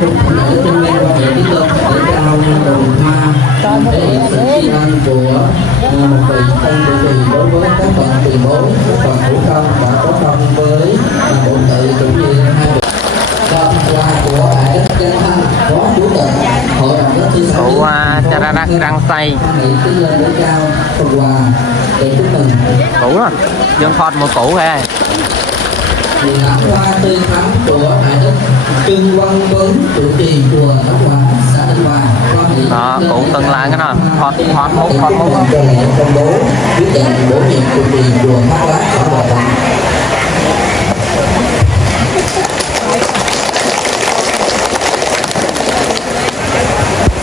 cùng thân ở trên men quan hệ biết ơn để trao đồ hoa thể hiện sự tri ân của một vị tân trụ trì đối với các bậc tiền bối, các bậc hữu công đã có công với bộ tự cũng như hai vị. Và quà của đại đức Danh Thanh, phó chủ tịch hội đồng các sư sản cụ Charadak răng say tiến lên để trao phần quà để chúc mừng cũ rồi dân phật một cũ kìa. thì lãng hoa tươi thắm của đại đức Trương Văn Tuấn trụ trì chùa Đắc Hòa xã Tân Hòa đó cụ từng lại cái nào phật một công bố quyết định bổ nhiệm trụ trì chùa Thác Lát xã Hòa Thạnh.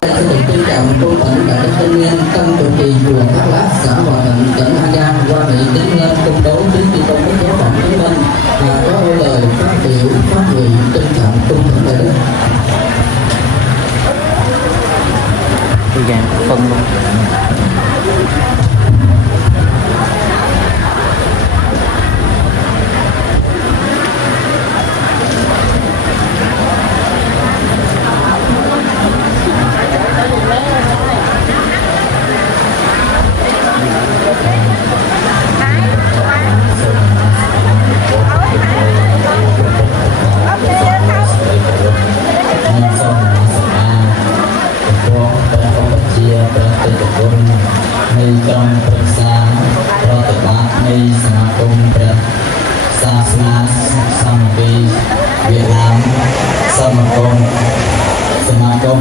Xin được trân trọng tôn thỉnh đại đức thanh niên tân trụ trì chùa Thác Lát xã Hòa Thạnh tỉnh An Giang qua vị tiến lên công bố trước khi công bố giáo phẩm chứng minh và có đôi lời phát biểu phát nguyện trân trọng tôn thỉnh đại đức. Tôi gàng phân luôn.ในจอมปรึกษาปฏิบัติในสมาคมព្រះសាសនាសង្ឃវៀតណាមសមាគម